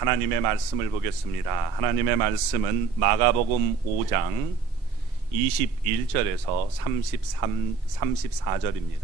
하나님의 말씀을 보겠습니다. 하나님의 말씀은 마가복음 5장 21절에서 34절입니다.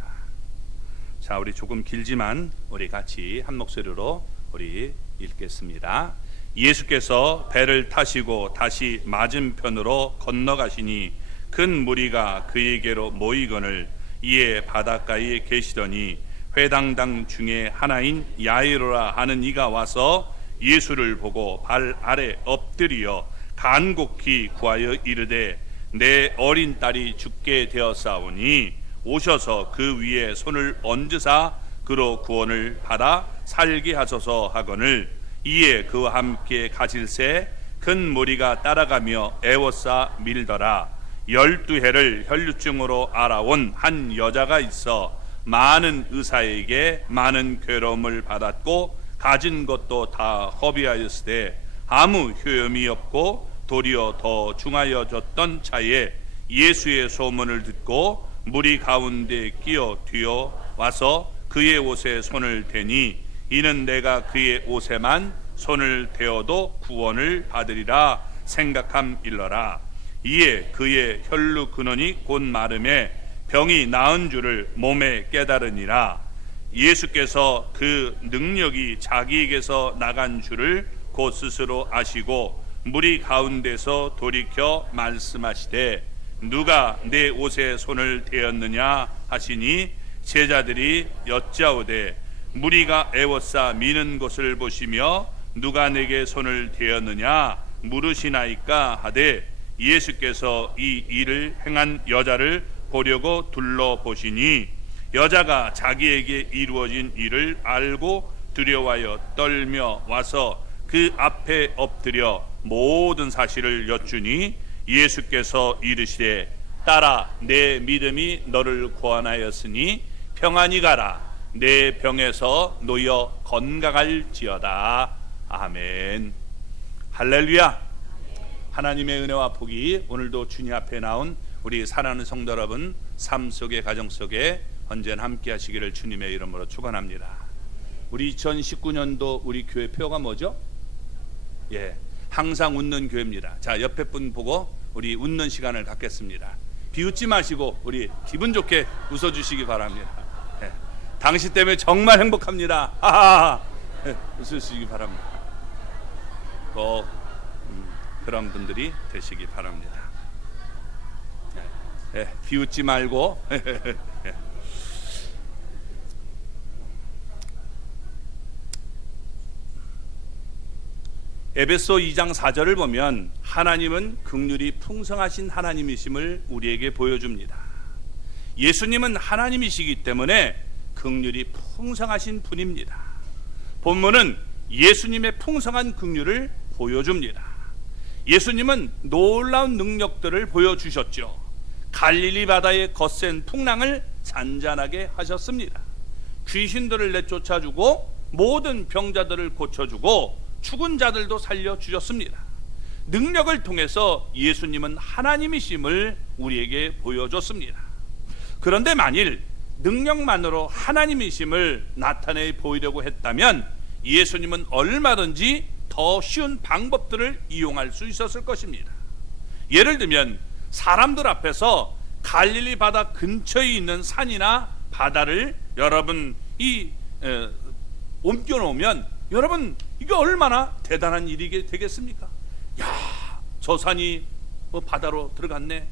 자, 우리 조금 길지만 우리 같이 한 목소리로 우리 읽겠습니다. 예수께서 배를 타시고 다시 맞은편으로 건너가시니 큰 무리가 그에게로 모이거늘 이에 바닷가에 계시더니 회당당 중에 하나인 야이로라 하는 이가 와서 예수를 보고 발 아래 엎드려 간곡히 구하여 이르되 내 어린 딸이 죽게 되었사오니 오셔서 그 위에 손을 얹으사 그로 구원을 받아 살게 하소서 하거늘 이에 그와 함께 가질새 큰 무리가 따라가며 애워싸 밀더라. 12해를 혈루증으로 알아온 한 여자가 있어 많은 의사에게 많은 괴로움을 받았고 가진 것도 다 허비하였으되 아무 효험이 없고 도리어 더 중하여졌던 차에 예수의 소문을 듣고 무리 가운데 끼어 뛰어 와서 그의 옷에 손을 대니 이는 내가 그의 옷에만 손을 대어도 구원을 받으리라 생각함일러라. 이에 그의 혈루 근원이 곧 마름에 병이 나은 줄을 몸에 깨달으니라. 예수께서 그 능력이 자기에게서 나간 줄을 곧 스스로 아시고 무리 가운데서 돌이켜 말씀하시되 누가 내 옷에 손을 대었느냐 하시니 제자들이 여짜오되 무리가 애워싸 미는 것을 보시며 누가 내게 손을 대었느냐 물으시나이까 하되 예수께서 이 일을 행한 여자를 보려고 둘러보시니 여자가 자기에게 이루어진 일을 알고 두려워하여 떨며 와서 그 앞에 엎드려 모든 사실을 여쭈니 예수께서 이르시되 딸아 내 믿음이 너를 구원하였으니 평안히 가라 내 병에서 놓여 건강할지어다. 아멘. 할렐루야. 하나님의 은혜와 복이 오늘도 주님 앞에 나온 우리 사랑하는 성도 여러분 삶 속에 가정 속에 언제나 함께 하시기를 주님의 이름으로 축원합니다. 우리 2019년도 우리 교회 표가 뭐죠? 항상 웃는 교회입니다. 자, 옆에 분 보고 우리 웃는 시간을 갖겠습니다. 비웃지 마시고 우리 기분 좋게 웃어주시기 바랍니다. 당신 때문에 정말 행복합니다. 웃으시기 바랍니다. 그런 분들이 되시기 바랍니다. 비웃지 말고 에베소 2장 4절을 보면 하나님은 긍휼이 풍성하신 하나님이심을 우리에게 보여줍니다. 예수님은 하나님이시기 때문에 긍휼이 풍성하신 분입니다. 본문은 예수님의 풍성한 긍휼을 보여줍니다. 예수님은 놀라운 능력들을 보여주셨죠. 갈릴리 바다의 거센 풍랑을 잔잔하게 하셨습니다. 귀신들을 내쫓아주고 모든 병자들을 고쳐주고 죽은 자들도 살려주셨습니다. 능력을 통해서 예수님은 하나님이심을 우리에게 보여줬습니다. 그런데 만일 능력만으로 하나님이심을 나타내 보이려고 했다면 예수님은 얼마든지 더 쉬운 방법들을 이용할 수 있었을 것입니다. 예를 들면 사람들 앞에서 갈릴리 바다 근처에 있는 산이나 바다를 여러분 옮겨놓으면 여러분 이게 얼마나 대단한 일이 되겠습니까? 야, 저 산이 바다로 들어갔네,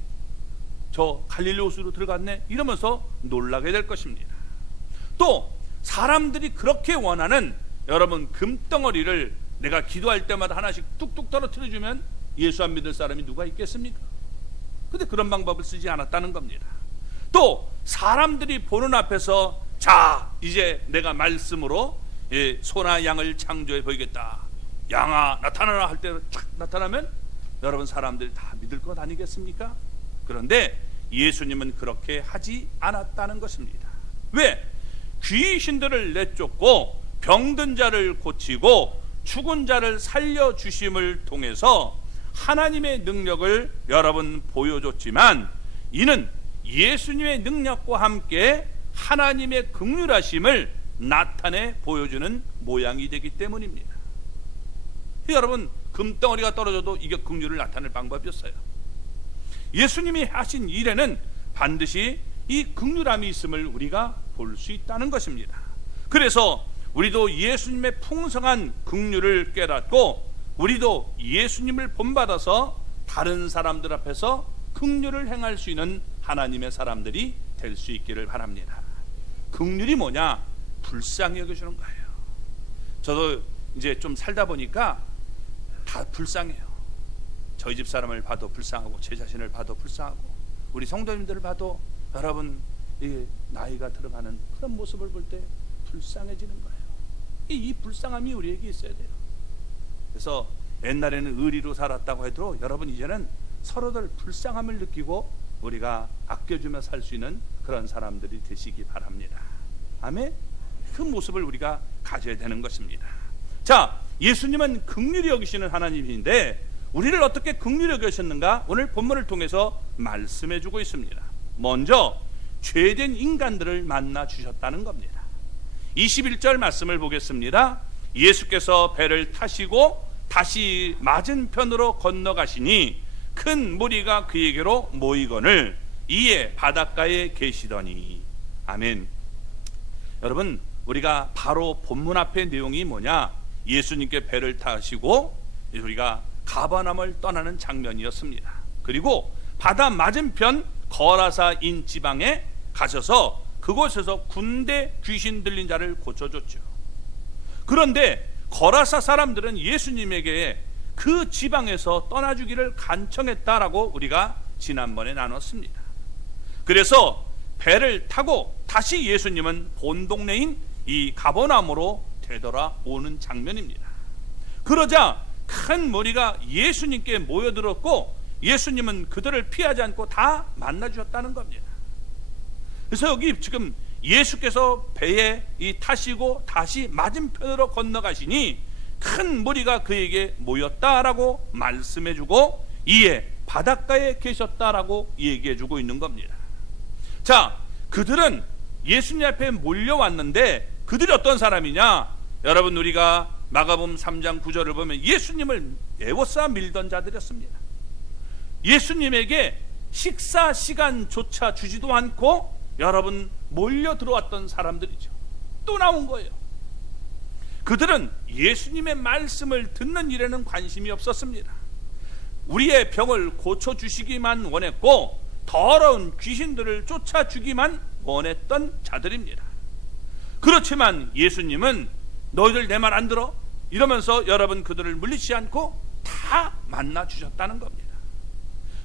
저 갈릴리 호수로 들어갔네 이러면서 놀라게 될 것입니다. 또 사람들이 그렇게 원하는 여러분 금덩어리를 내가 기도할 때마다 하나씩 뚝뚝 떨어뜨려주면 예수 안 믿을 사람이 누가 있겠습니까? 근데 그런 방법을 쓰지 않았다는 겁니다. 또 사람들이 보는 앞에서 자 이제 내가 말씀으로 소나 양을 창조해 보이겠다, 양아 나타나라 할 때 촥 나타나면 여러분 사람들이 다 믿을 것 아니겠습니까? 그런데 예수님은 그렇게 하지 않았다는 것입니다. 왜? 귀신들을 내쫓고 병든 자를 고치고 죽은 자를 살려주심을 통해서 하나님의 능력을 여러분 보여줬지만 이는 예수님의 능력과 함께 하나님의 긍휼하심을 나타내 보여주는 모양이 되기 때문입니다. 여러분, 금덩어리가 떨어져도 이게 긍휼을 나타낼 방법이었어요. 예수님이 하신 일에는 반드시 이 긍휼함이 있음을 우리가 볼 수 있다는 것입니다. 그래서 우리도 예수님의 풍성한 긍휼을 깨닫고 우리도 예수님을 본받아서 다른 사람들 앞에서 긍휼을 행할 수 있는 하나님의 사람들이 될 수 있기를 바랍니다. 긍휼이 뭐냐? 불쌍히 여겨주는 거예요. 저도 이제 좀 살다 보니까 다 불쌍해요. 저희 집 사람을 봐도 불쌍하고 제 자신을 봐도 불쌍하고 우리 성도님들을 봐도 여러분 이 나이가 들어가는 그런 모습을 볼 때 불쌍해지는 거예요. 이 불쌍함이 우리에게 있어야 돼요. 그래서 옛날에는 의리로 살았다고 해도 여러분 이제는 서로들 불쌍함을 느끼고 우리가 아껴주며 살 수 있는 그런 사람들이 되시기 바랍니다. 아멘. 그 모습을 우리가 가져야 되는 것입니다. 자, 예수님은 긍휼히 여기시는 하나님인데 우리를 어떻게 긍휼히 여기셨는가 오늘 본문을 통해서 말씀해 주고 있습니다. 먼저 죄된 인간들을 만나 주셨다는 겁니다. 21절 말씀을 보겠습니다. 예수께서 배를 타시고 다시 맞은편으로 건너가시니 큰 무리가 그에게로 모이거늘 이에 바닷가에 계시더니. 아멘. 여러분, 우리가 바로 본문 앞의 내용이 뭐냐? 예수님께 배를 타시고 우리가 가버나움을 떠나는 장면이었습니다. 그리고 바다 맞은편 거라사인 지방에 가셔서 그곳에서 군대 귀신 들린 자를 고쳐줬죠. 그런데 거라사 사람들은 예수님에게 그 지방에서 떠나주기를 간청했다라고 우리가 지난번에 나눴습니다. 그래서 배를 타고 다시 예수님은 본 동네인 이 가버나움으로 되돌아오는 장면입니다. 그러자 큰 무리가 예수님께 모여들었고 예수님은 그들을 피하지 않고 다 만나주셨다는 겁니다. 그래서 여기 지금 예수께서 배에 타시고 다시 맞은편으로 건너가시니 큰 무리가 그에게 모였다라고 말씀해주고 이에 바닷가에 계셨다라고 얘기해주고 있는 겁니다. 자, 그들은 예수님 앞에 몰려왔는데 그들이 어떤 사람이냐? 여러분, 우리가 마가복음 3장 9절을 보면 예수님을 에워싸 밀던 자들이었습니다. 예수님에게 식사 시간조차 주지도 않고 여러분 몰려 들어왔던 사람들이죠. 또 나온 거예요. 그들은 예수님의 말씀을 듣는 일에는 관심이 없었습니다. 우리의 병을 고쳐주시기만 원했고 더러운 귀신들을 쫓아주기만 원했던 자들입니다. 그렇지만 예수님은 너희들 내 말 안 들어? 이러면서 여러분 그들을 물리치지 않고 다 만나주셨다는 겁니다.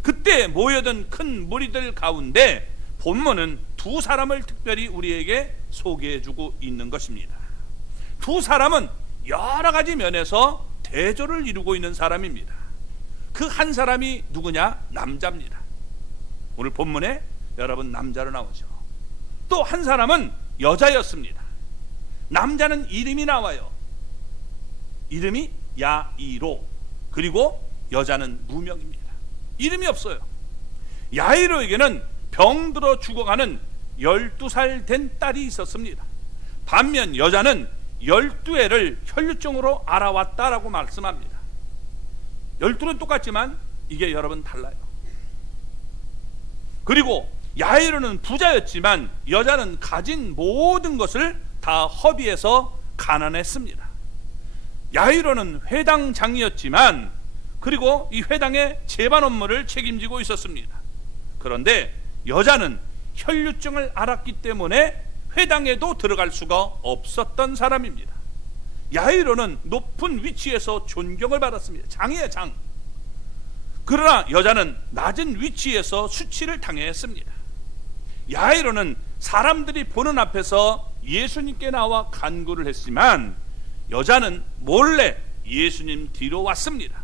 그때 모여든 큰 무리들 가운데 본문은 두 사람을 특별히 우리에게 소개해주고 있는 것입니다. 두 사람은 여러 가지 면에서 대조를 이루고 있는 사람입니다. 그 한 사람이 누구냐? 남자입니다. 오늘 본문에 여러분 남자로 나오죠. 또 한 사람은 여자였습니다. 남자는 이름이 나와요. 이름이 야이로. 그리고 여자는 무명입니다. 이름이 없어요. 야이로에게는 병들어 죽어가는 12살 된 딸이 있었습니다. 반면 여자는 12해를 혈류증으로 알아왔다라고 말씀합니다. 12는 똑같지만 이게 여러분 달라요. 그리고 야이로는 부자였지만 여자는 가진 모든 것을 다 허비해서 가난했습니다. 야이로는 회당장이었지만 그리고 이 회당의 재반 업무를 책임지고 있었습니다. 그런데 여자는 혈류증을 앓았기 때문에 회당에도 들어갈 수가 없었던 사람입니다. 야이로는 높은 위치에서 존경을 받았습니다. 장이에요, 장. 그러나 여자는 낮은 위치에서 수치를 당했습니다. 야이로는 사람들이 보는 앞에서 예수님께 나와 간구를 했지만 여자는 몰래 예수님 뒤로 왔습니다.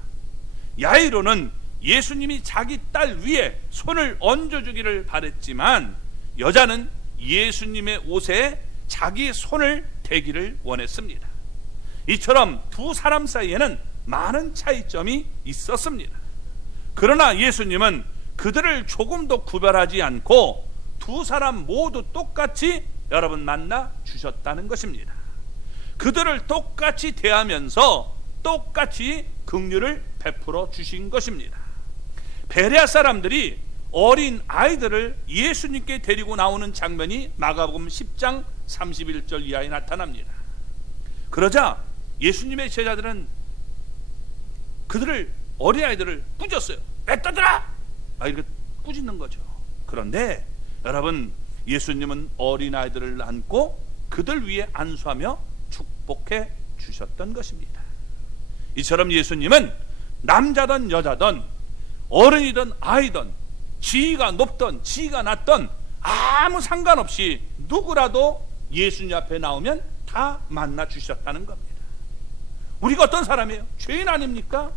야이로는 예수님이 자기 딸 위에 손을 얹어주기를 바랬지만 여자는 예수님의 옷에 자기 손을 대기를 원했습니다. 이처럼 두 사람 사이에는 많은 차이점이 있었습니다. 그러나 예수님은 그들을 조금도 구별하지 않고 두 사람 모두 똑같이 여러분 만나 주셨다는 것입니다. 그들을 똑같이 대하면서 똑같이 긍휼을 베풀어 주신 것입니다. 베레아 사람들이 어린 아이들을 예수님께 데리고 나오는 장면이 마가복음 10장 31절 이하에 나타납니다. 그러자 예수님의 제자들은 그들을, 어린아이들을 꾸짖었어요. 뱉어들아! 이렇게 꾸짖는 거죠. 그런데 여러분, 예수님은 어린아이들을 안고 그들 위에 안수하며 축복해 주셨던 것입니다. 이처럼 예수님은 남자든 여자든 어른이든 아이든 지위가 높든 지위가 낮든 아무 상관없이 누구라도 예수님 앞에 나오면 다 만나 주셨다는 겁니다. 우리가 어떤 사람이에요? 죄인 아닙니까?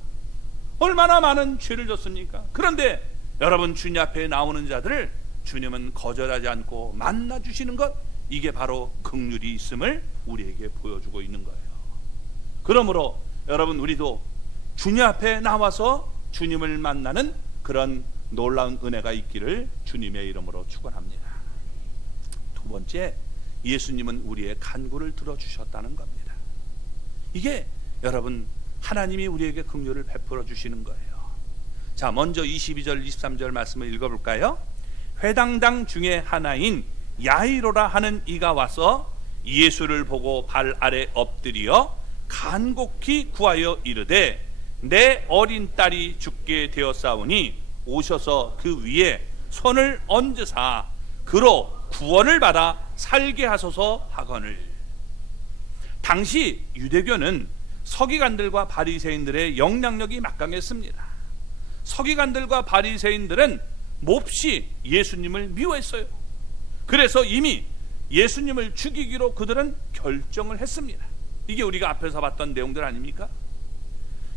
얼마나 많은 죄를 졌습니까? 그런데 여러분, 주님 앞에 나오는 자들을 주님은 거절하지 않고 만나 주시는 것, 이게 바로 긍휼이 있음을 우리에게 보여주고 있는 거예요. 그러므로 여러분, 우리도 주님 앞에 나와서 주님을 만나는 그런 놀라운 은혜가 있기를 주님의 이름으로 축원합니다. 두 번째, 예수님은 우리의 간구를 들어주셨다는 겁니다. 이게 여러분, 하나님이 우리에게 긍휼을 베풀어 주시는 거예요. 자, 먼저 22절 23절 말씀을 읽어볼까요? 회당장 중에 하나인 야이로라 하는 이가 와서 예수를 보고 발 아래 엎드려 간곡히 구하여 이르되 내 어린 딸이 죽게 되었사오니 오셔서 그 위에 손을 얹으사 그로 구원을 받아 살게 하소서 하거늘. 당시 유대교는 서기관들과 바리새인들의 영향력이 막강했습니다. 서기관들과 바리새인들은 몹시 예수님을 미워했어요. 그래서 이미 예수님을 죽이기로 그들은 결정을 했습니다. 이게 우리가 앞에서 봤던 내용들 아닙니까?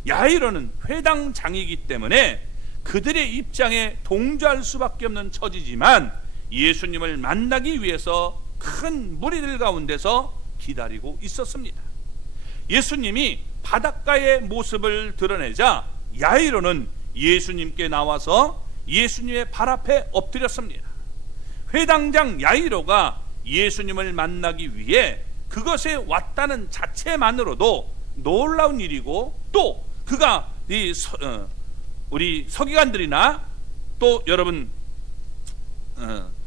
야이로는 회당장이기 때문에 그들의 입장에 동조할 수밖에 없는 처지지만 예수님을 만나기 위해서 큰 무리들 가운데서 기다리고 있었습니다. 예수님이 바닷가의 모습을 드러내자 야이로는 예수님께 나와서 예수님의 발 앞에 엎드렸습니다. 회당장 야이로가 예수님을 만나기 위해 그것에 왔다는 자체만으로도 놀라운 일이고, 또 그가 우리 서기관들이나 또 여러분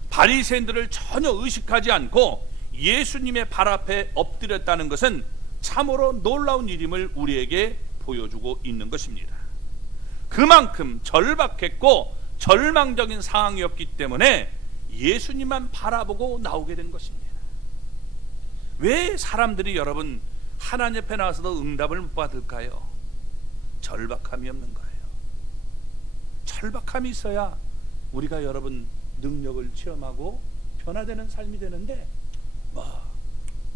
바리새인들을 전혀 의식하지 않고 예수님의 발 앞에 엎드렸다는 것은 참으로 놀라운 일임을 우리에게 보여주고 있는 것입니다. 그만큼 절박했고 절망적인 상황이었기 때문에 예수님만 바라보고 나오게 된 것입니다. 왜 사람들이 여러분 하나님 앞에 나와서도 응답을 못 받을까요? 절박함이 없는 거예요. 절박함이 있어야 우리가 여러분 능력을 체험하고 변화되는 삶이 되는데,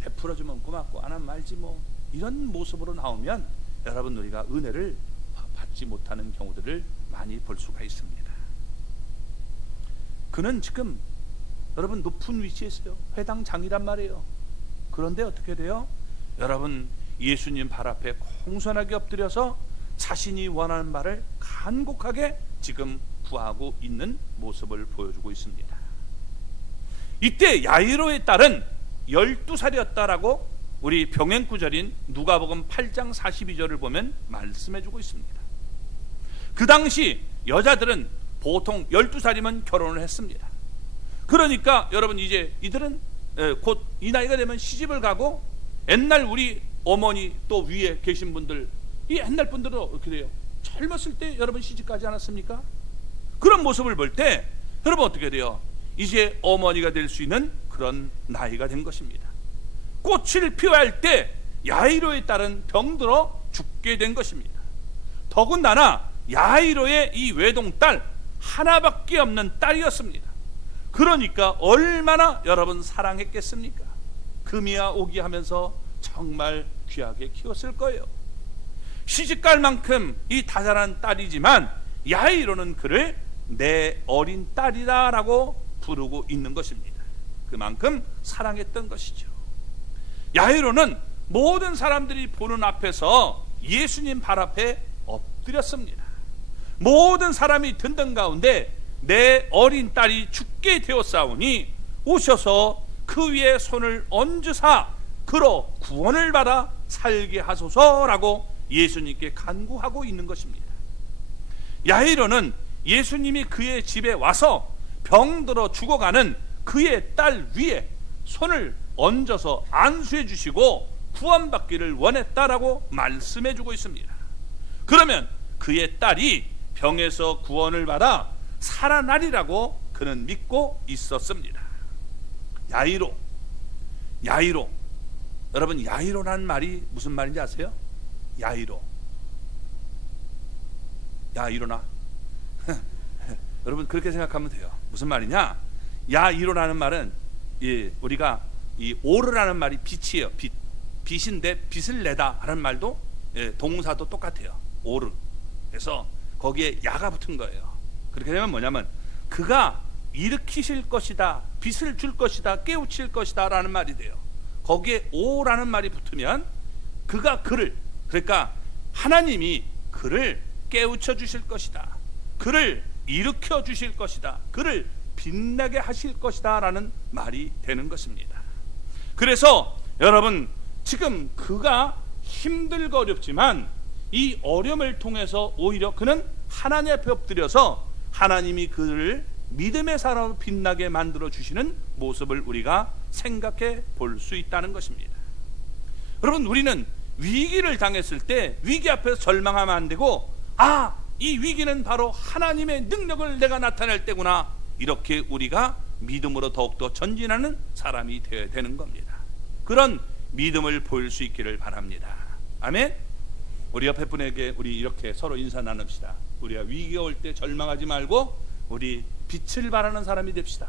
베풀어주면 고맙고 안 하면 말지 뭐, 이런 모습으로 나오면 여러분 우리가 은혜를 받지 못하는 경우들을 많이 볼 수가 있습니다. 그는 지금 여러분 높은 위치에 있어요. 회당장이란 말이에요. 그런데 어떻게 돼요? 여러분, 예수님 발 앞에 공손하게 엎드려서 자신이 원하는 말을 간곡하게 지금 구하고 있는 모습을 보여주고 있습니다. 이때 야이로의 딸은 12살이었다라고 우리 병행구절인 누가복음 8장 42절을 보면 말씀해주고 있습니다. 그 당시 여자들은 보통 12살이면 결혼을 했습니다. 그러니까 여러분, 이제 이들은 곧 이 나이가 되면 시집을 가고, 옛날 우리 어머니 또 위에 계신 분들, 이 옛날 분들은 어떻게 돼요? 젊었을 때 여러분 시집가지 않았습니까? 그런 모습을 볼 때 여러분 어떻게 돼요? 이제 어머니가 될 수 있는 그런 나이가 된 것입니다. 꽃을 피워야 할 때 야이로의 딸은 병들어 죽게 된 것입니다. 더군다나 야이로의 이 외동딸 하나밖에 없는 딸이었습니다. 그러니까 얼마나 여러분 사랑했겠습니까? 금이야 오기 하면서 정말 귀하게 키웠을 거예요. 시집갈 만큼 이 다자란 딸이지만 야이로는 그를 내 어린 딸이다 라고 부르고 있는 것입니다. 그만큼 사랑했던 것이죠. 야이로는 모든 사람들이 보는 앞에서 예수님 발 앞에 엎드렸습니다. 모든 사람이 듣는 가운데 내 어린 딸이 죽게 되었사오니 오셔서 그 위에 손을 얹으사 그로 구원을 받아 살게 하소서라고 예수님께 간구하고 있는 것입니다. 야이로는 예수님이 그의 집에 와서 병들어 죽어가는 그의 딸 위에 손을 얹어서 안수해 주시고 구원받기를 원했다라고 말씀해 주고 있습니다. 그러면 그의 딸이 병에서 구원을 받아 살아나리라고 그는 믿고 있었습니다. 야이로. 여러분, 야이로라는 말이 무슨 말인지 아세요? 야이로나 여러분, 그렇게 생각하면 돼요. 무슨 말이냐? 야이로라는 말은 우리가 이 오르라는 말이 빛이에요. 빛인데 빛을 내다 하는 말도 동사도 똑같아요. 오르. 그래서 거기에 야가 붙은 거예요. 그렇게 되면 뭐냐면 그가 일으키실 것이다, 빛을 줄 것이다, 깨우칠 것이다 라는 말이 돼요. 거기에 오라는 말이 붙으면 그가 그를, 그러니까 하나님이 그를 깨우쳐 주실 것이다, 그를 일으켜 주실 것이다, 그를 빛나게 하실 것이다 라는 말이 되는 것입니다. 그래서 여러분, 지금 그가 힘들고 어렵지만 이 어려움을 통해서 오히려 그는 하나님 앞에 엎드려서 하나님이 그를 믿음의 사람으로 빛나게 만들어 주시는 모습을 우리가 생각해 볼 수 있다는 것입니다. 여러분, 우리는 위기를 당했을 때 위기 앞에서 절망하면 안 되고, 이 위기는 바로 하나님의 능력을 내가 나타낼 때구나, 이렇게 우리가 믿음으로 더욱더 전진하는 사람이 되어야 되는 겁니다. 그런 믿음을 보일 수 있기를 바랍니다. 아멘. 우리 옆에 분에게 우리 이렇게 서로 인사 나눕시다. 우리가 위기가 올 때 절망하지 말고 우리 빛을 발하는 사람이 됩시다.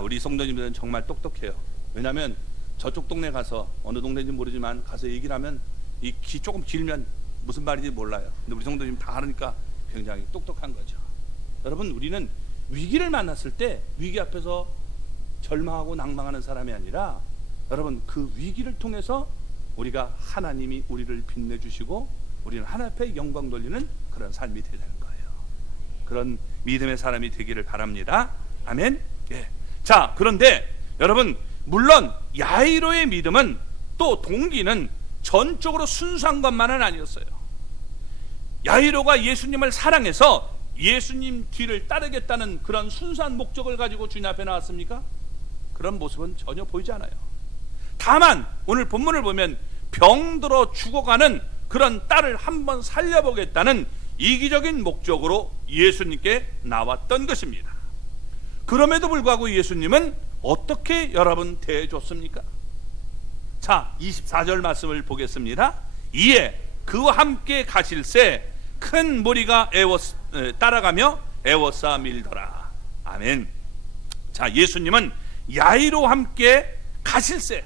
우리 성도님들은 정말 똑똑해요. 왜냐하면 저쪽 동네 가서, 어느 동네인지 모르지만 가서 얘기를 하면 이 기 조금 길면 무슨 말인지 몰라요. 근데 우리 성도님 다 하니까 굉장히 똑똑한 거죠. 여러분, 우리는 위기를 만났을 때 위기 앞에서 절망하고 낭망하는 사람이 아니라, 여러분, 그 위기를 통해서 우리가 하나님이 우리를 빛내주시고 우리는 하나님 앞에 영광 돌리는 그런 삶이 되는 거예요. 그런 믿음의 사람이 되기를 바랍니다. 아멘. 자, 그런데 여러분, 물론 야이로의 믿음은 또 동기는 전적으로 순수한 것만은 아니었어요. 야이로가 예수님을 사랑해서 예수님 뒤를 따르겠다는 그런 순수한 목적을 가지고 주님 앞에 나왔습니까? 그런 모습은 전혀 보이지 않아요. 다만 오늘 본문을 보면 병들어 죽어가는 그런 딸을 한번 살려보겠다는 이기적인 목적으로 예수님께 나왔던 것입니다. 그럼에도 불구하고 예수님은 어떻게 여러분 대해줬습니까? 자, 24절 말씀을 보겠습니다. 이에 그와 함께 가실새 큰 무리가 따라가며 애워싸 밀더라. 아멘. 자, 예수님은 야이로와 함께 가실새,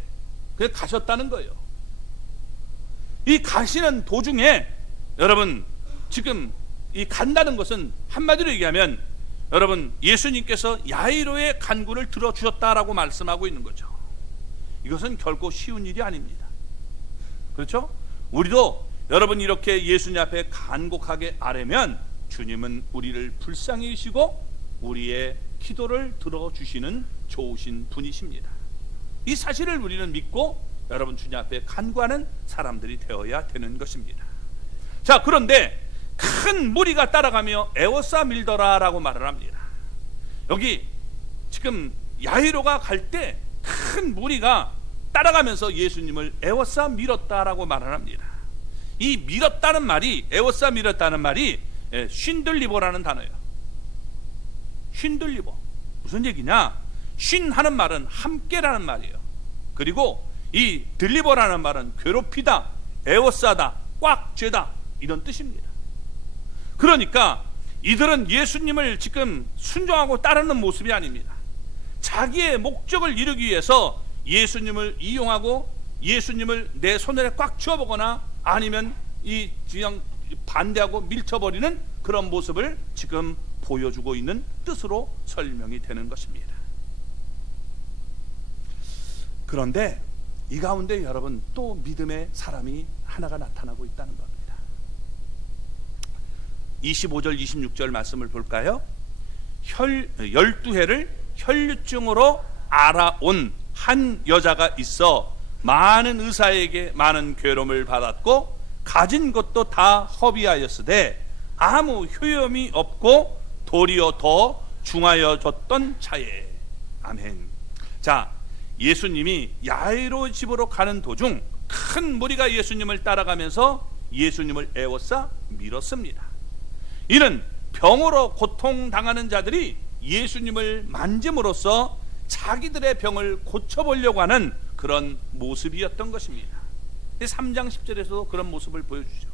그래 가셨다는 거예요. 이 가시는 도중에 여러분, 지금 이 간다는 것은 한마디로 얘기하면 여러분, 예수님께서 야이로의 간구를 들어주셨다라고 말씀하고 있는 거죠. 이것은 결코 쉬운 일이 아닙니다. 그렇죠? 우리도 여러분 이렇게 예수님 앞에 간곡하게 아뢰면 주님은 우리를 불쌍히 여기시고 우리의 기도를 들어주시는 좋으신 분이십니다. 이 사실을 우리는 믿고 여러분 주님 앞에 간구하는 사람들이 되어야 되는 것입니다. 자, 그런데 큰 무리가 따라가며 애워싸 밀더라 라고 말을 합니다. 여기 지금 야이로가 갈 때 큰 무리가 따라가면서 예수님을 애워싸 밀었다라고 말을 합니다. 이 밀었다는 말이, 애워싸 밀었다는 말이 쉰들리버라는 단어예요. 쉰들리버 무슨 얘기냐? 쉰 하는 말은 함께라는 말이에요. 그리고 이 들리버라는 말은 괴롭히다, 애워싸다, 꽉 쥐다, 이런 뜻입니다. 그러니까 이들은 예수님을 지금 순종하고 따르는 모습이 아닙니다. 자기의 목적을 이루기 위해서 예수님을 이용하고 예수님을 내 손에 꽉 쥐어보거나 아니면 이 그냥 반대하고 밀쳐버리는 그런 모습을 지금 보여주고 있는 뜻으로 설명이 되는 것입니다. 그런데 이 가운데 여러분 또 믿음의 사람이 하나가 나타나고 있다는 겁니다. 25절 26절 말씀을 볼까요? 12해를 혈류증으로 알아온 한 여자가 있어 많은 의사에게 많은 괴로움을 받았고 가진 것도 다 허비하였으되 아무 효험이 없고 도리어 더 중하여졌던 차에. 아멘. 자, 예수님이 야이로 집으로 가는 도중 큰 무리가 예수님을 따라가면서 예수님을 에워싸 밀었습니다. 이는 병으로 고통당하는 자들이 예수님을 만짐으로써 자기들의 병을 고쳐보려고 하는 그런 모습이었던 것입니다. 3장 10절에서도 그런 모습을 보여주죠.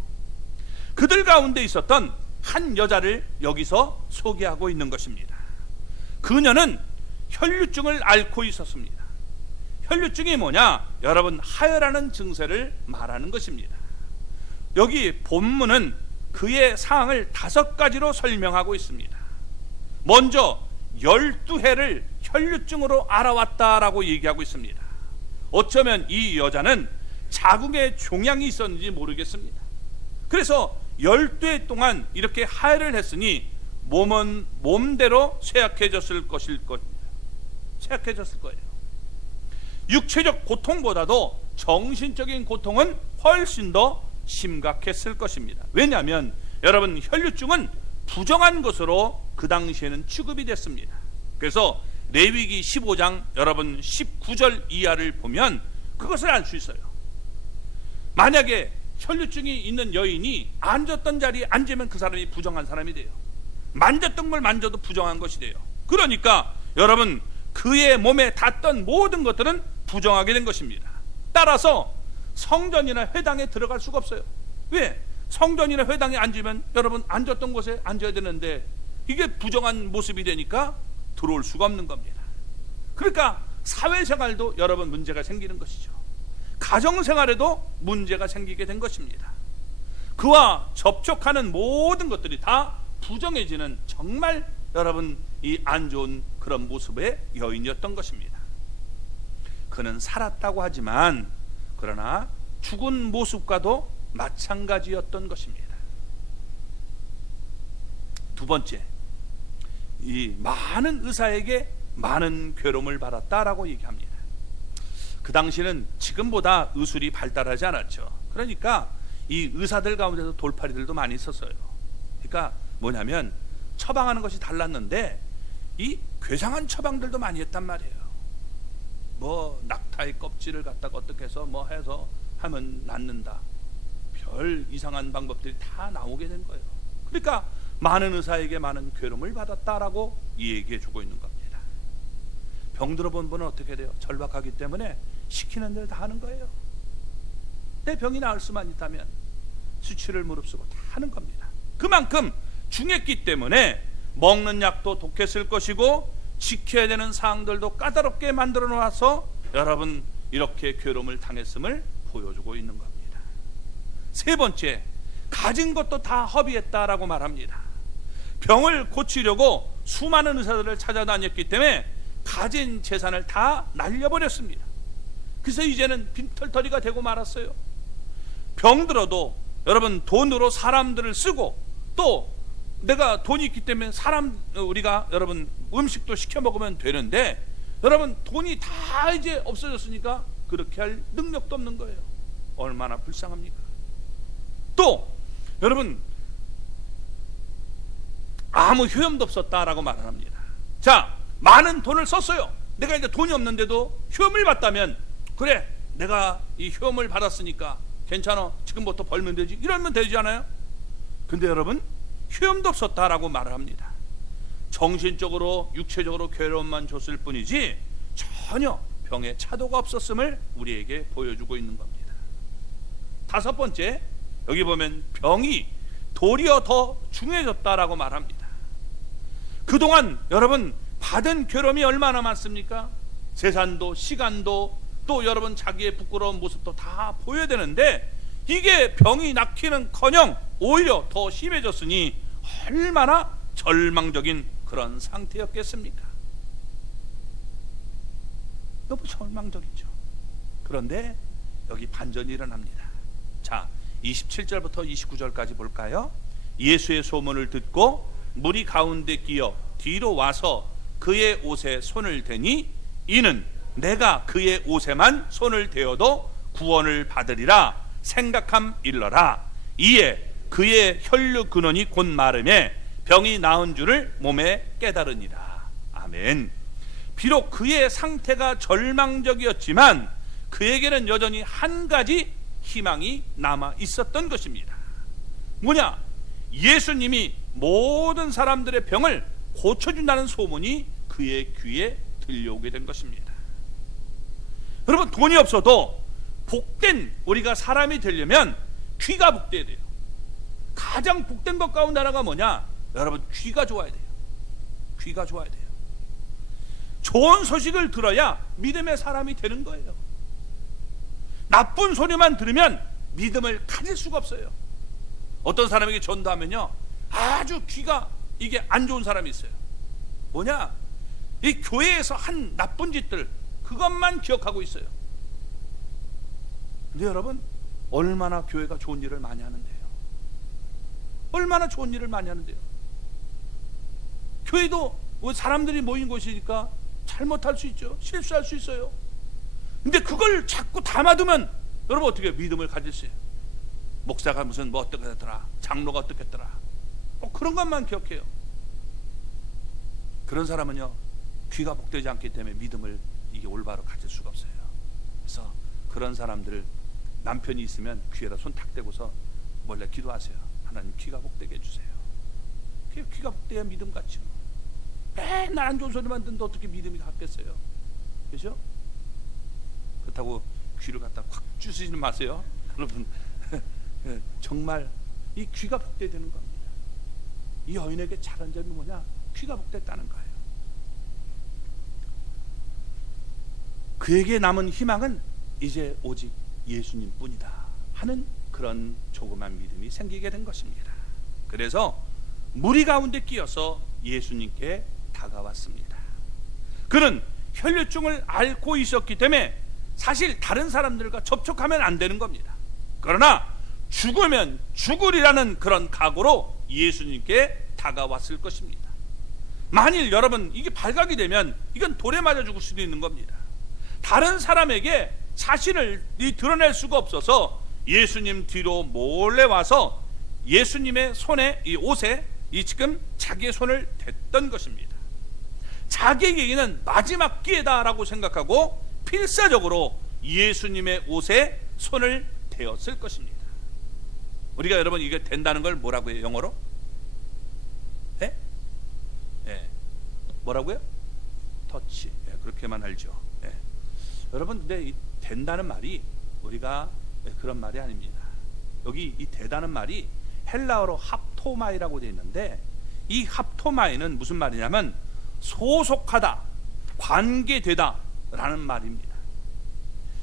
그들 가운데 있었던 한 여자를 여기서 소개하고 있는 것입니다. 그녀는 혈류증을 앓고 있었습니다. 혈류증이 뭐냐? 여러분, 하혈하는 증세를 말하는 것입니다. 여기 본문은 그의 상황을 5가지로 설명하고 있습니다. 먼저 12해를 혈류증으로 알아왔다라고 얘기하고 있습니다. 어쩌면 이 여자는 자궁에 종양이 있었는지 모르겠습니다. 그래서 12해 동안 이렇게 하혈을 했으니 몸은 몸대로 쇠약해졌을 겁니다. 쇠약해졌을 거예요. 육체적 고통보다도 정신적인 고통은 훨씬 더 심각했을 것입니다. 왜냐하면 여러분, 혈류증은 부정한 것으로 그 당시에는 취급이 됐습니다. 그래서 레위기 15장 여러분 19절 이하를 보면 그것을 알 수 있어요. 만약에 혈류증이 있는 여인이 앉았던 자리에 앉으면 그 사람이 부정한 사람이 돼요. 만졌던 걸 만져도 부정한 것이 돼요. 그러니까 여러분, 그의 몸에 닿던 모든 것들은 부정하게 된 것입니다. 따라서 성전이나 회당에 들어갈 수가 없어요. 왜? 성전이나 회당에 앉으면 여러분 앉았던 곳에 앉아야 되는데 이게 부정한 모습이 되니까 들어올 수가 없는 겁니다. 그러니까 사회생활도 여러분 문제가 생기는 것이죠. 가정생활에도 문제가 생기게 된 것입니다. 그와 접촉하는 모든 것들이 다 부정해지는 정말 여러분 이 안 좋은 그런 모습의 여인이었던 것입니다. 그는 살았다고 하지만 그러나 죽은 모습과도 마찬가지였던 것입니다. 두 번째, 이 많은 의사에게 많은 괴로움을 받았다라고 얘기합니다. 그 당시는 지금보다 의술이 발달하지 않았죠. 그러니까 이 의사들 가운데서 돌팔이들도 많이 있었어요. 그러니까 뭐냐면 처방하는 것이 달랐는데 이 괴상한 처방들도 많이 했단 말이에요. 뭐 낙타의 껍질을 갖다가 어떻게 해서 뭐 해서 하면 낫는다, 별 이상한 방법들이 다 나오게 된 거예요. 그러니까 많은 의사에게 많은 괴로움을 받았다라고 얘기해 주고 있는 겁니다. 병들어 본 분은 어떻게 돼요? 절박하기 때문에 시키는 대로 다 하는 거예요. 내 병이 나을 수만 있다면 수치를 무릅쓰고 다 하는 겁니다. 그만큼 중했기 때문에 먹는 약도 독했을 것이고 지켜야 되는 사항들도 까다롭게 만들어 놓아서 여러분 이렇게 괴로움을 당했음을 보여주고 있는 겁니다. 세 번째, 가진 것도 다 허비했다라고 말합니다. 병을 고치려고 수많은 의사들을 찾아다녔기 때문에 가진 재산을 다 날려버렸습니다. 그래서 이제는 빈털터리가 되고 말았어요. 병들어도 여러분 돈으로 사람들을 쓰고 또 내가 돈이 있기 때문에 우리가 여러분 음식도 시켜 먹으면 되는데 여러분 돈이 다 이제 없어졌으니까 그렇게 할 능력도 없는 거예요. 얼마나 불쌍합니까? 또 여러분 아무 효험도 없었다라고 말을 합니다. 자, 많은 돈을 썼어요. 내가 이제 돈이 없는데도 효험을 받다면 그래, 내가 이 효험을 받았으니까 괜찮아, 지금부터 벌면 되지, 이러면 되지 않아요? 근데 여러분 효험도 없었다라고 말을 합니다. 정신적으로 육체적으로 괴로움만 줬을 뿐이지 전혀 병에 차도가 없었음을 우리에게 보여주고 있는 겁니다. 다섯 번째, 여기 보면 병이 도리어 더 중해졌다라고 말합니다. 그동안 여러분 받은 괴로움이 얼마나 많습니까? 재산도 시간도 또 여러분 자기의 부끄러운 모습도 다 보여야 되는데 이게 병이 낫기는커녕 오히려 더 심해졌으니 얼마나 절망적인 그런 상태였겠습니까? 너무 절망적이죠. 그런데 여기 반전이 일어납니다. 자, 27절부터 29절까지 볼까요? 예수의 소문을 듣고 무리 가운데 끼어 뒤로 와서 그의 옷에 손을 대니 이는 내가 그의 옷에만 손을 대어도 구원을 받으리라 생각함 일러라. 이에 그의 혈류 근원이 곧 마름에 병이 나은 줄을 몸에 깨달으니라. 아멘. 비록 그의 상태가 절망적이었지만 그에게는 여전히 한 가지 희망이 남아 있었던 것입니다. 뭐냐? 예수님이 모든 사람들의 병을 고쳐준다는 소문이 그의 귀에 들려오게 된 것입니다. 여러분, 돈이 없어도 복된 우리가 사람이 되려면 귀가 복돼야 돼요. 가장 복된 것 가운데 하나가 뭐냐? 여러분, 귀가 좋아야 돼요. 귀가 좋아야 돼요. 좋은 소식을 들어야 믿음의 사람이 되는 거예요. 나쁜 소리만 들으면 믿음을 가질 수가 없어요. 어떤 사람에게 전도하면요, 아주 귀가 이게 안 좋은 사람이 있어요. 뭐냐? 이 교회에서 한 나쁜 짓들, 그것만 기억하고 있어요. 근데 여러분, 얼마나 교회가 좋은 일을 많이 하는데요. 얼마나 좋은 일을 많이 하는데요. 교회도 사람들이 모인 곳이니까 잘못할 수 있죠. 실수할 수 있어요. 근데 그걸 자꾸 담아두면 여러분 어떻게 믿음을 가질수요? 목사가 무슨 뭐 어떻게 했더라, 장로가 어떻게 했더라, 그런 것만 기억해요. 그런 사람은요, 귀가 복되지 않기 때문에 믿음을 이게 올바로 가질 수가 없어요. 그래서 그런 사람들, 남편이 있으면 귀에다 손 탁 대고서 몰래 기도하세요. 하나님 귀가 복되게 해주세요. 귀가 복돼야 믿음 같죠. 맨날 안 좋은 소리만 듣는데 어떻게 믿음이 갔겠어요? 그죠? 그렇다고 귀를 갖다 확 주시지 마세요. 여러분, 정말 이 귀가 복돼야 되는 겁니다. 이 여인에게 잘한 점이 뭐냐? 귀가 복됐다는 거예요. 그에게 남은 희망은 이제 오직 예수님 뿐이다 하는 그런 조그만 믿음이 생기게 된 것입니다. 그래서 무리 가운데 끼어서 예수님께 다가왔습니다. 그는 혈류증을 앓고 있었기 때문에 사실 다른 사람들과 접촉하면 안 되는 겁니다. 그러나 죽으면 죽으리라는 그런 각오로 예수님께 다가왔을 것입니다. 만일 여러분 이게 발각이 되면 이건 돌에 맞아 죽을 수도 있는 겁니다. 다른 사람에게 사실을 드러낼 수가 없어서 예수님 뒤로 몰래 와서 예수님의 손에, 이 옷에 지금 자기의 손을 댔던 것입니다. 자기에게는 마지막 기회다라고 생각하고 필사적으로 예수님의 옷에 손을 대었을 것입니다. 우리가 여러분 이게 된다는 걸 뭐라고 해요? 영어로? 네? 네. 뭐라고요? 터치. 네, 그렇게만 알죠. 네. 여러분, 근데 이 된다는 말이 우리가 그런 말이 아닙니다. 여기 이 되다는 말이 헬라어로 합토마이라고 되어 있는데, 이 합토마이는 무슨 말이냐면 소속하다, 관계되다 라는 말입니다.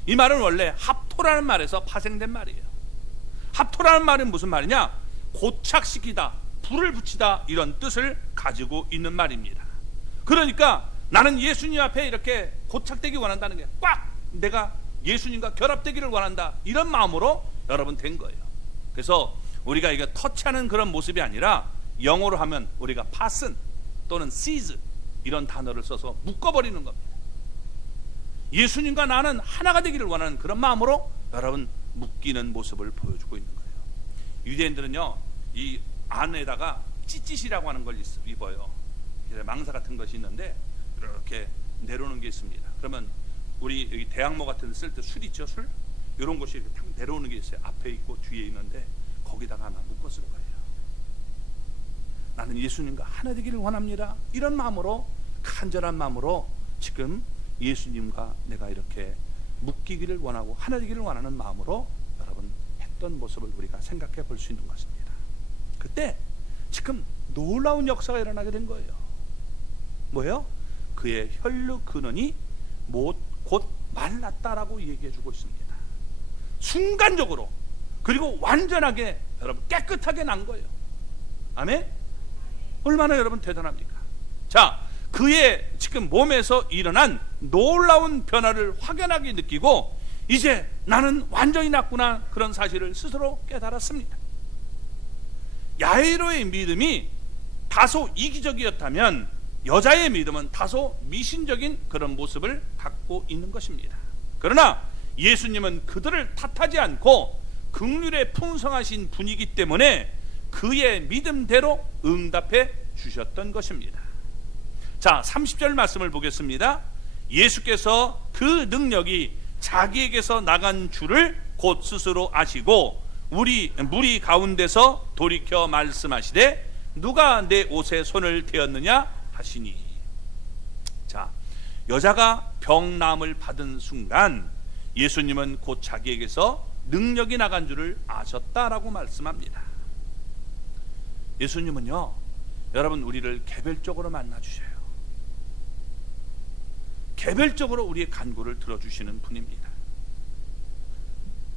이 말은 원래 합토라는 말에서 파생된 말이에요. 합토라는 말은 무슨 말이냐? 고착시키다, 불을 붙이다, 이런 뜻을 가지고 있는 말입니다. 그러니까 나는 예수님 앞에 이렇게 고착되기 원한다는 게, 꽉 내가 예수님과 결합되기를 원한다, 이런 마음으로 여러분 된 거예요. 그래서 우리가 이게 터치하는 그런 모습이 아니라 영어로 하면 우리가 파슨 또는 시즈 이런 단어를 써서 묶어버리는 겁니다. 예수님과 나는 하나가 되기를 원하는 그런 마음으로 여러분 묶이는 모습을 보여주고 있는 거예요. 유대인들은요, 이 안에다가 찌찌시라고 하는 걸 입어요. 망사 같은 것이 있는데 이렇게 내려오는 게 있습니다. 그러면 우리 여기 대학모 같은 데 쓸 때 술 있죠, 술? 이런 것이 이렇게 탁 내려오는 게 있어요. 앞에 있고 뒤에 있는데 거기다가 아마 묶었을 거예요. 나는 예수님과 하나 되기를 원합니다, 이런 마음으로, 간절한 마음으로 지금 예수님과 내가 이렇게 묶이기를 원하고 하나 되기를 원하는 마음으로 여러분 했던 모습을 우리가 생각해 볼 수 있는 것입니다. 그때 지금 놀라운 역사가 일어나게 된 거예요. 뭐예요? 그의 혈류 근원이 곧 말랐다라고 얘기해 주고 있습니다. 순간적으로, 그리고 완전하게 여러분 깨끗하게 난 거예요. 아멘? 얼마나 여러분 대단합니까? 자, 그의 지금 몸에서 일어난 놀라운 변화를 확연하게 느끼고 이제 나는 완전히 낫구나, 그런 사실을 스스로 깨달았습니다. 야이로의 믿음이 다소 이기적이었다면 여자의 믿음은 다소 미신적인 그런 모습을 갖고 있는 것입니다. 그러나 예수님은 그들을 탓하지 않고 긍휼에 풍성하신 분이기 때문에 그의 믿음대로 응답해 주셨던 것입니다. 자, 30절 말씀을 보겠습니다. 예수께서 그 능력이 자기에게서 나간 줄을 곧 스스로 아시고 무리 가운데서 돌이켜 말씀하시되 누가 내 옷에 손을 대었느냐 하시니. 자, 여자가 병남을 받은 순간 예수님은 곧 자기에게서 능력이 나간 줄을 아셨다라고 말씀합니다. 예수님은요, 여러분, 우리를 개별적으로 만나 주셔요. 개별적으로 우리의 간구를 들어주시는 분입니다.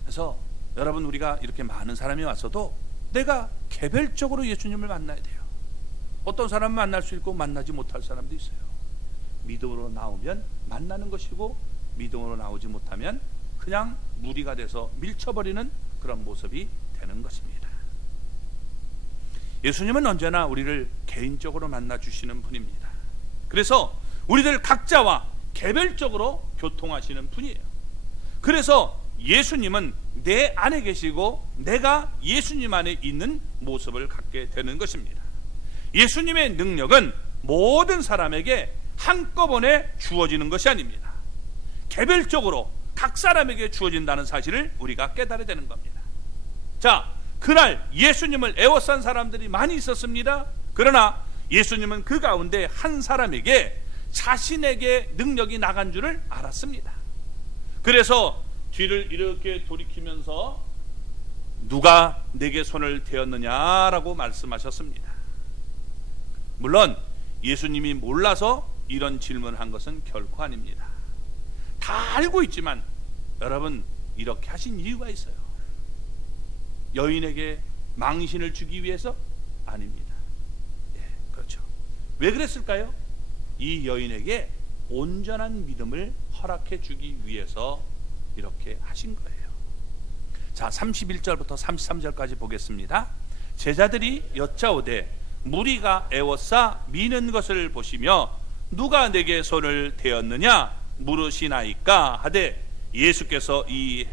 그래서 여러분, 우리가 이렇게 많은 사람이 왔어도 내가 개별적으로 예수님을 만나야 돼요. 어떤 사람은 만날 수 있고 만나지 못할 사람도 있어요. 믿음으로 나오면 만나는 것이고 믿음으로 나오지 못하면 그냥 무리가 돼서 밀쳐버리는 그런 모습이 되는 것입니다. 예수님은 언제나 우리를 개인적으로 만나 주시는 분입니다. 그래서 우리들 각자와 개별적으로 교통하시는 분이에요. 그래서 예수님은 내 안에 계시고 내가 예수님 안에 있는 모습을 갖게 되는 것입니다. 예수님의 능력은 모든 사람에게 한꺼번에 주어지는 것이 아닙니다. 개별적으로 각 사람에게 주어진다는 사실을 우리가 깨달아야 되는 겁니다. 자, 그날 예수님을 애워싼 사람들이 많이 있었습니다. 그러나 예수님은 그 가운데 한 사람에게 자신에게 능력이 나간 줄을 알았습니다. 그래서 뒤를 이렇게 돌이키면서 누가 내게 손을 대었느냐라고 말씀하셨습니다. 물론 예수님이 몰라서 이런 질문을 한 것은 결코 아닙니다. 다 알고 있지만 여러분, 이렇게 하신 이유가 있어요. 여인에게 망신을 주기 위해서? 아닙니다. 예, 그렇죠. 왜 그랬을까요? 이 여인에게 온전한 믿음을 허락해 주기 위해서 이렇게 하신 거예요. 자, 31절부터 33절까지 보겠습니다. 제자들이 여짜오되 무리가 애워싸 미는 것을 보시며 누가 내게 손을 대었느냐 물으시나이까 하되 예수께서 이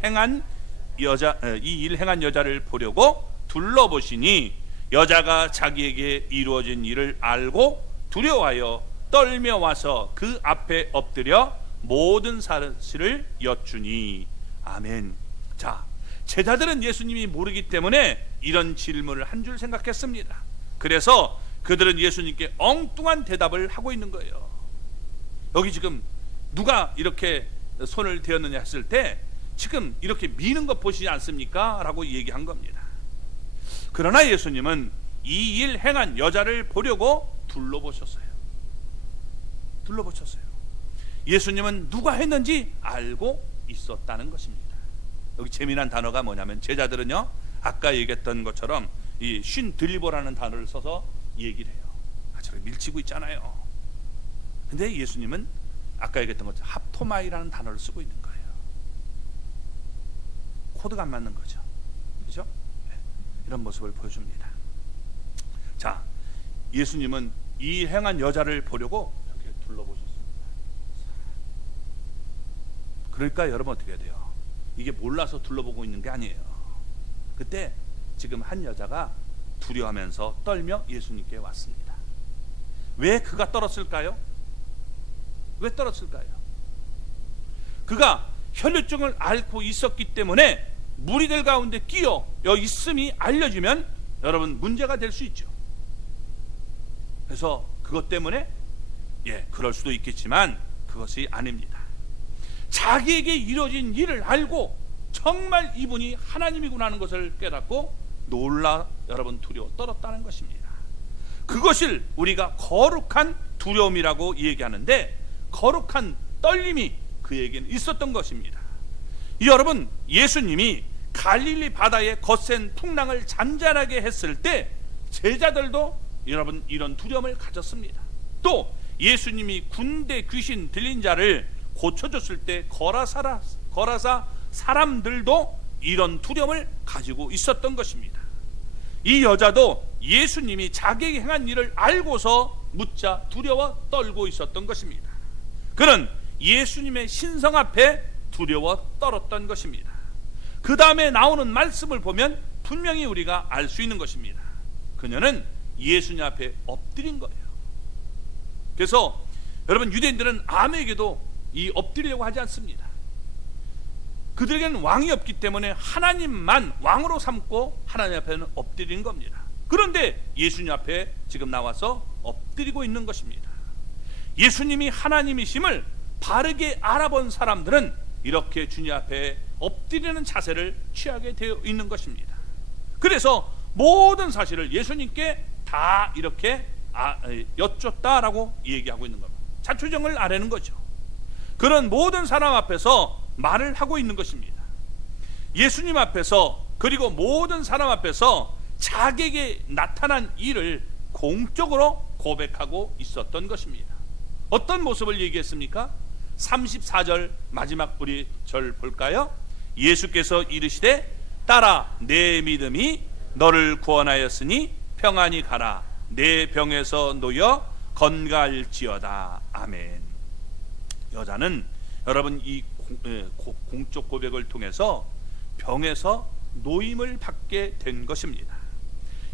일 행한 여자를 보려고 둘러보시니 여자가 자기에게 이루어진 일을 알고 두려워하여 떨며 와서 그 앞에 엎드려 모든 사실을 여쭈니. 아멘. 자, 제자들은 예수님이 모르기 때문에 이런 질문을 한 줄 생각했습니다. 그래서 그들은 예수님께 엉뚱한 대답을 하고 있는 거예요. 여기 지금 누가 이렇게 손을 대었느냐 했을 때 지금 이렇게 미는 것 보시지 않습니까? 라고 얘기한 겁니다. 그러나 예수님은 이 일 행한 여자를 보려고 둘러보셨어요. 예수님은 누가 했는지 알고 있었다는 것입니다. 여기 재미난 단어가 뭐냐면 제자들은요, 아까 얘기했던 것처럼 이 쉰들리보라는 단어를 써서 얘기를 해요. 저렇게 밀치고 있잖아요. 근데 예수님은 아까 얘기했던 것처럼 합토마이라는 단어를 쓰고 있는 거예요. 코드가 안 맞는 거죠. 그렇죠? 이런 모습을 보여줍니다. 자, 예수님은 이 행한 여자를 보려고 이렇게 둘러보셨습니다. 그러니까 여러분 어떻게 해야 돼요? 이게 몰라서 둘러보고 있는 게 아니에요. 그때 지금 한 여자가 두려워하면서 떨며 예수님께 왔습니다. 왜 그가 떨었을까요? 왜 떨었을까요? 그가 혈류증을 앓고 있었기 때문에 무리들 가운데 끼어 있음이 알려지면 여러분 문제가 될 수 있죠. 그래서 그것 때문에 그럴 수도 있겠지만 그것이 아닙니다. 자기에게 이루어진 일을 알고 정말 이분이 하나님이구나 하는 것을 깨닫고 놀라 여러분 두려워 떨었다는 것입니다. 그것을 우리가 거룩한 두려움이라고 얘기하는데 거룩한 떨림이 그에게는 있었던 것입니다. 여러분, 예수님이 갈릴리 바다의 거센 풍랑을 잔잔하게 했을 때 제자들도 여러분 이런 두려움을 가졌습니다. 또 예수님이 군대 귀신 들린 자를 고쳐줬을 때 거라사 사람들도 이런 두려움을 가지고 있었던 것입니다. 이 여자도 예수님이 자기에게 행한 일을 알고서 묻자 두려워 떨고 있었던 것입니다. 그는 예수님의 신성 앞에 두려워 떨었던 것입니다. 그 다음에 나오는 말씀을 보면 분명히 우리가 알 수 있는 것입니다. 그녀는 예수님 앞에 엎드린 거예요. 그래서 여러분, 유대인들은 아무에게도 이 엎드리려고 하지 않습니다. 그들에게는 왕이 없기 때문에 하나님만 왕으로 삼고 하나님 앞에는 엎드리는 겁니다. 그런데 예수님 앞에 지금 나와서 엎드리고 있는 것입니다. 예수님이 하나님이심을 바르게 알아본 사람들은 이렇게 주님 앞에 엎드리는 자세를 취하게 되어 있는 것입니다. 그래서 모든 사실을 예수님께 다 이렇게 여쭙다라고 얘기하고 있는 겁니다. 자초정을 아뢰는 거죠. 그런 모든 사람 앞에서 말을 하고 있는 것입니다. 예수님 앞에서, 그리고 모든 사람 앞에서 자기에게 나타난 일을 공적으로 고백하고 있었던 것입니다. 어떤 모습을 얘기했습니까? 34절 마지막 우리 절 볼까요? 예수께서 이르시되 따라 내 믿음이 너를 구원하였으니 평안히 가라. 내 병에서 놓여 건강할지어다. 아멘. 여자는 여러분 이 공적 고백을 통해서 병에서 노임을 받게 된 것입니다.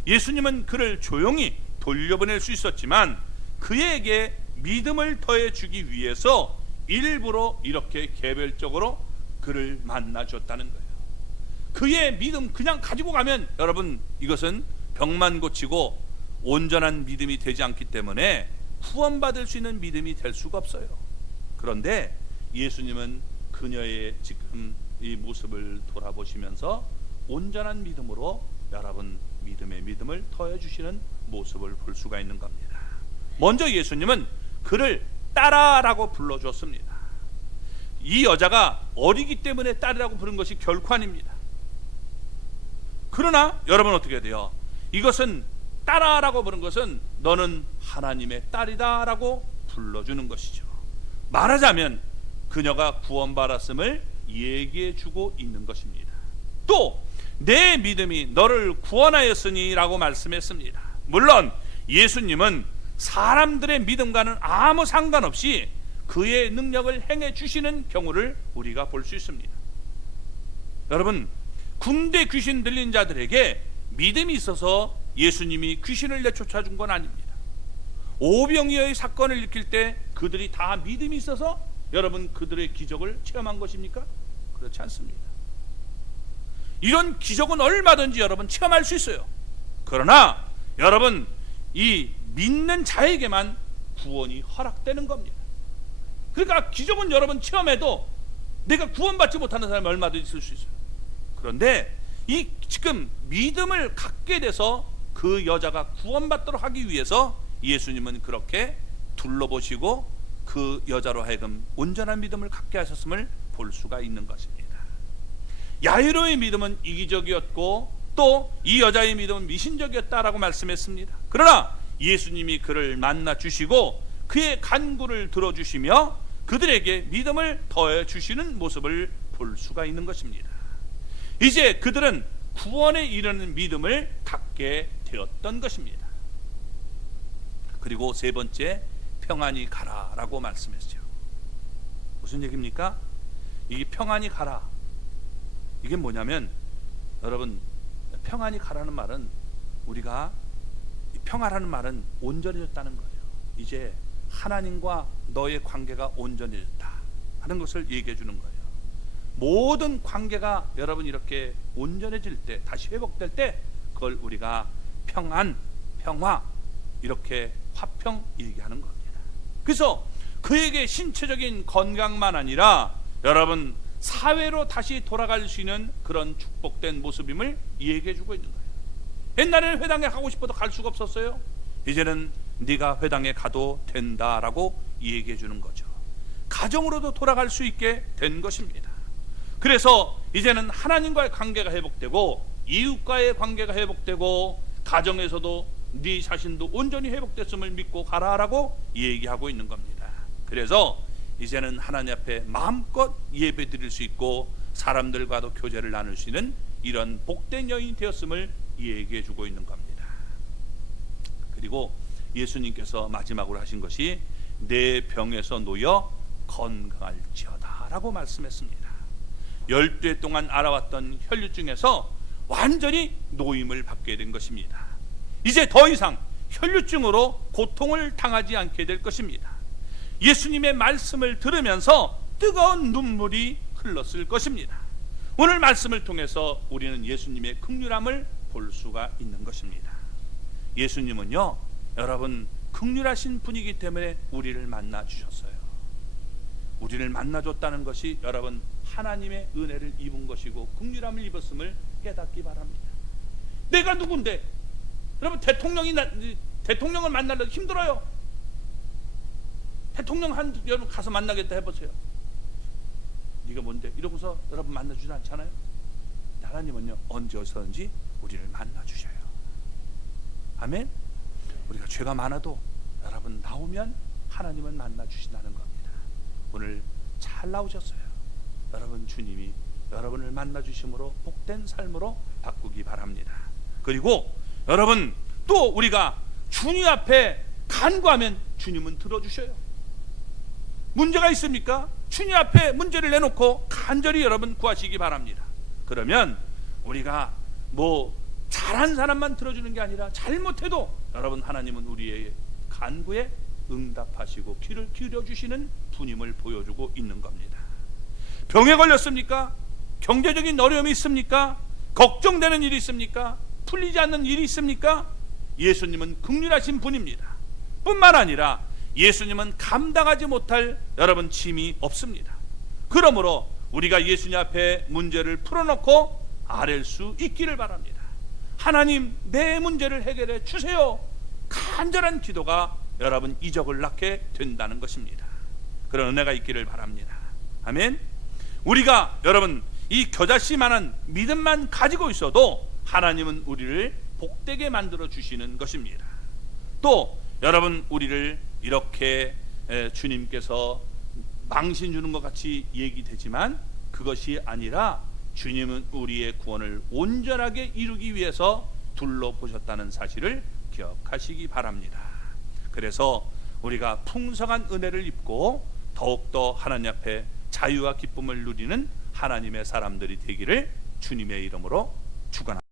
예수님은 그를 조용히 돌려보낼 수 있었지만 그에게 믿음을 더해주기 위해서 일부러 이렇게 개별적으로 그를 만나줬다는 거예요. 그의 믿음 그냥 가지고 가면 여러분 이것은 병만 고치고 온전한 믿음이 되지 않기 때문에 후원받을 수 있는 믿음이 될 수가 없어요. 그런데 예수님은 그녀의 지금 이 모습을 돌아보시면서 온전한 믿음으로 여러분 믿음의 믿음을 더해주시는 모습을 볼 수가 있는 겁니다. 먼저 예수님은 그를 딸아라고 불러줬습니다. 이 여자가 어리기 때문에 딸이라고 부른 것이 결코 아닙니다. 그러나 여러분 어떻게 돼요? 이것은 딸아라고 부른 것은 너는 하나님의 딸이다 라고 불러주는 것이죠. 말하자면 그녀가 구원받았음을 얘기해 주고 있는 것입니다. 또 내 믿음이 너를 구원하였으니 라고 말씀했습니다. 물론 예수님은 사람들의 믿음과는 아무 상관없이 그의 능력을 행해 주시는 경우를 우리가 볼 수 있습니다. 여러분, 군대 귀신 들린 자들에게 믿음이 있어서 예수님이 귀신을 내쫓아 준 건 아닙니다. 오병이어의 사건을 일으킬 때 그들이 다 믿음이 있어서 여러분 그들의 기적을 체험한 것입니까? 그렇지 않습니다. 이런 기적은 얼마든지 여러분 체험할 수 있어요. 그러나 여러분 이 믿는 자에게만 구원이 허락되는 겁니다. 그러니까 기적은 여러분 체험해도 내가 구원받지 못하는 사람이 얼마든지 있을 수 있어요. 그런데 이 지금 믿음을 갖게 돼서 그 여자가 구원받도록 하기 위해서 예수님은 그렇게 둘러보시고 그 여자로 하여금 온전한 믿음을 갖게 하셨음을 볼 수가 있는 것입니다. 야이로의 믿음은 이기적이었고 또 이 여자의 믿음은 미신적이었다라고 말씀했습니다. 그러나 예수님이 그를 만나 주시고 그의 간구를 들어주시며 그들에게 믿음을 더해 주시는 모습을 볼 수가 있는 것입니다. 이제 그들은 구원에 이르는 믿음을 갖게 되었던 것입니다. 그리고 세 번째, 평안히 가라라고 말씀했죠. 무슨 얘기입니까? 이 평안히 가라, 이게 뭐냐면 여러분 평안히 가라는 말은 우리가 평화라는 말은 온전해졌다는 거예요. 이제 하나님과 너의 관계가 온전해졌다 하는 것을 얘기해 주는 거예요. 모든 관계가 여러분 이렇게 온전해질 때, 다시 회복될 때 그걸 우리가 평안, 평화 이렇게 화평 얘기하는 겁니다. 그래서 그에게 신체적인 건강만 아니라 여러분 사회로 다시 돌아갈 수 있는 그런 축복된 모습임을 얘기해 주고 있는 거예요. 옛날에는 회당에 가고 싶어도 갈 수가 없었어요. 이제는 네가 회당에 가도 된다라고 얘기해 주는 거죠. 가정으로도 돌아갈 수 있게 된 것입니다. 그래서 이제는 하나님과의 관계가 회복되고 이웃과의 관계가 회복되고 가정에서도 네 자신도 온전히 회복됐음을 믿고 가라라고 얘기하고 있는 겁니다. 그래서 이제는 하나님 앞에 마음껏 예배 드릴 수 있고 사람들과도 교제를 나눌 수 있는 이런 복된 여인이 되었음을 얘기해 주고 있는 겁니다. 그리고 예수님께서 마지막으로 하신 것이 내 병에서 놓여 건강할지어다 라고 말씀했습니다. 12해 동안 알아왔던 혈류증에서 완전히 노임을 받게 된 것입니다. 이제 더 이상 혈류증으로 고통을 당하지 않게 될 것입니다. 예수님의 말씀을 들으면서 뜨거운 눈물이 흘렀을 것입니다. 오늘 말씀을 통해서 우리는 예수님의 긍휼함을 볼 수가 있는 것입니다. 예수님은요, 여러분, 긍휼하신 분이기 때문에 우리를 만나 주셨어요. 우리를 만나 줬다는 것이 여러분 하나님의 은혜를 입은 것이고 긍휼함을 입었음을 깨닫기 바랍니다. 내가 누군데? 여러분, 대통령을 만나려고 힘들어요. 대통령 여러분 가서 만나겠다 해보세요. 네가 뭔데? 이러고서 여러분 만나주지 않잖아요. 하나님은요, 언제 어디서든지 우리를 만나 주셔요. 아멘. 우리가 죄가 많아도 여러분 나오면 하나님은 만나 주신다는 겁니다. 오늘 잘 나오셨어요. 여러분, 주님이 여러분을 만나 주심으로 복된 삶으로 바꾸기 바랍니다. 그리고 여러분, 또 우리가 주님 앞에 간구하면 주님은 들어주셔요. 문제가 있습니까? 주님 앞에 문제를 내놓고 간절히 여러분 구하시기 바랍니다. 그러면 우리가 뭐 잘한 사람만 들어주는 게 아니라 잘못해도 여러분 하나님은 우리의 간구에 응답하시고 귀를 기울여주시는 분임을 보여주고 있는 겁니다. 병에 걸렸습니까? 경제적인 어려움이 있습니까? 걱정되는 일이 있습니까? 풀리지 않는 일이 있습니까? 예수님은 긍휼하신 분입니다. 뿐만 아니라 예수님은 감당하지 못할 여러분 짐이 없습니다. 그러므로 우리가 예수님 앞에 문제를 풀어놓고 아랠 수 있기를 바랍니다. 하나님, 내 문제를 해결해 주세요. 간절한 기도가 여러분 이적을 낳게 된다는 것입니다. 그런 은혜가 있기를 바랍니다. 아멘. 우리가 여러분 이 겨자씨만한 믿음만 가지고 있어도 하나님은 우리를 복되게 만들어 주시는 것입니다. 또 여러분, 우리를 이렇게 주님께서 망신 주는 것 같이 얘기되지만 그것이 아니라 주님은 우리의 구원을 온전하게 이루기 위해서 둘러보셨다는 사실을 기억하시기 바랍니다. 그래서 우리가 풍성한 은혜를 입고 더욱더 하나님 앞에 자유와 기쁨을 누리는 하나님의 사람들이 되기를 주님의 이름으로 축원합니다.